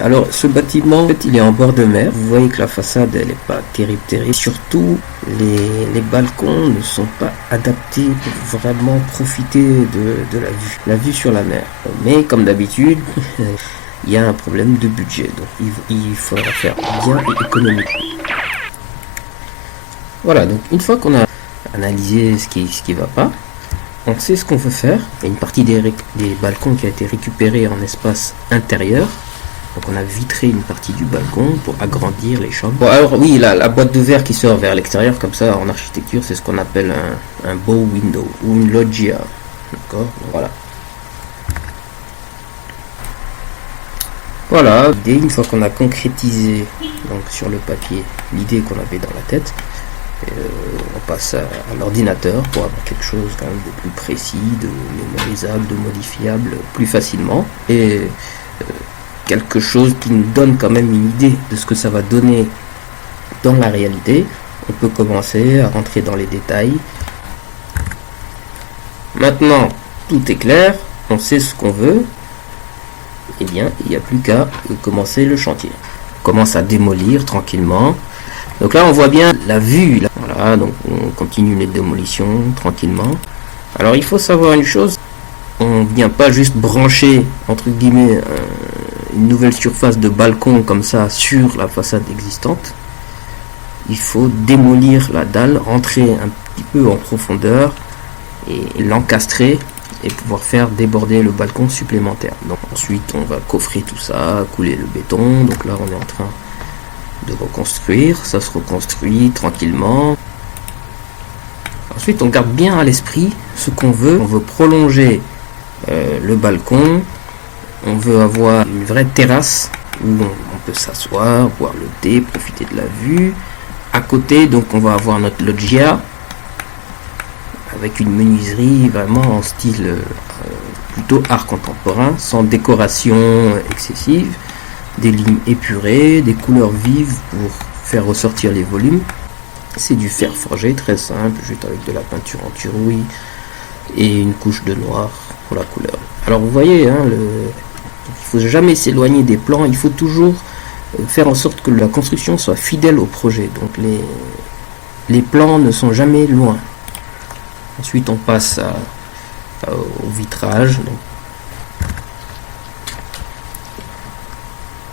Alors ce bâtiment, en fait, il est en bord de mer. Vous voyez que la façade, elle est pas terrible. Surtout, les balcons ne sont pas adaptés pour vraiment profiter de la vue sur la mer. Mais comme d'habitude, il y a un problème de budget. Donc il faudra faire bien et économiquement. Voilà, donc une fois qu'on a analysé ce qui va pas, on sait ce qu'on veut faire. Il y a une partie des balcons qui a été récupérée en espace intérieur. Donc on a vitré une partie du balcon pour agrandir les chambres. Bon, alors oui, la boîte de verre qui sort vers l'extérieur, comme ça en architecture, c'est ce qu'on appelle un bow window ou une loggia. D'accord, voilà. Voilà, une fois qu'on a concrétisé donc sur le papier l'idée qu'on avait dans la tête, on passe à l'ordinateur pour avoir quelque chose quand même de plus précis, de mémorisable, de modifiable plus facilement, et quelque chose qui nous donne quand même une idée de ce que ça va donner dans la réalité. On peut commencer à rentrer dans les détails. Maintenant, tout est clair, on sait ce qu'on veut. Eh bien, il n'y a plus qu'à commencer le chantier. On commence à démolir tranquillement. Donc là, on voit bien la vue. Là. Voilà, donc on continue les démolitions tranquillement. Alors, il faut savoir une chose. On ne vient pas juste brancher, entre guillemets, une nouvelle surface de balcon comme ça sur la façade existante. Il faut démolir la dalle, rentrer un petit peu en profondeur et l'encastrer et pouvoir faire déborder le balcon supplémentaire. Donc ensuite on va coffrer tout ça, couler le béton. Donc là on est en train de reconstruire, ça se reconstruit tranquillement. Ensuite on garde bien à l'esprit ce qu'on veut. On veut prolonger le balcon, on veut avoir une vraie terrasse où on peut s'asseoir, boire le thé, profiter de la vue. À côté donc on va avoir notre loggia avec une menuiserie vraiment en style plutôt art contemporain, sans décoration excessive, des lignes épurées, des couleurs vives pour faire ressortir les volumes. C'est du fer forgé très simple, juste avec de la peinture en turouille et une couche de noir pour la couleur. Alors vous voyez, hein, il ne faut jamais s'éloigner des plans, il faut toujours faire en sorte que la construction soit fidèle au projet. Donc les plans ne sont jamais loin. Ensuite on passe au vitrage. Donc.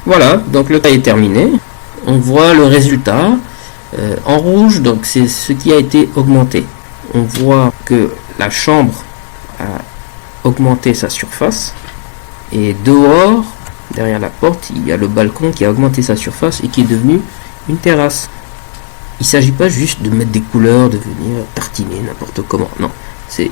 Voilà, donc le cas est terminé. On voit le résultat. En rouge, donc c'est ce qui a été augmenté. On voit que la chambre a augmenté sa surface. Et dehors, derrière la porte, il y a le balcon qui a augmenté sa surface et qui est devenu une terrasse. Il ne s'agit pas juste de mettre des couleurs, de venir tartiner n'importe comment. Non, c'est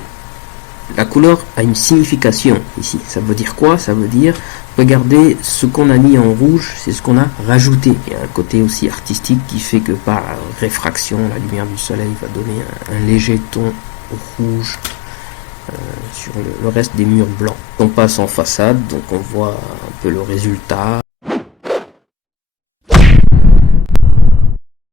la couleur a une signification ici. Ça veut dire quoi? Ça veut dire, regardez, ce qu'on a mis en rouge, c'est ce qu'on a rajouté. Il y a un côté aussi artistique qui fait que par réfraction, la lumière du soleil va donner un léger ton rouge sur le reste des murs blancs. On passe en façade, donc on voit un peu le résultat.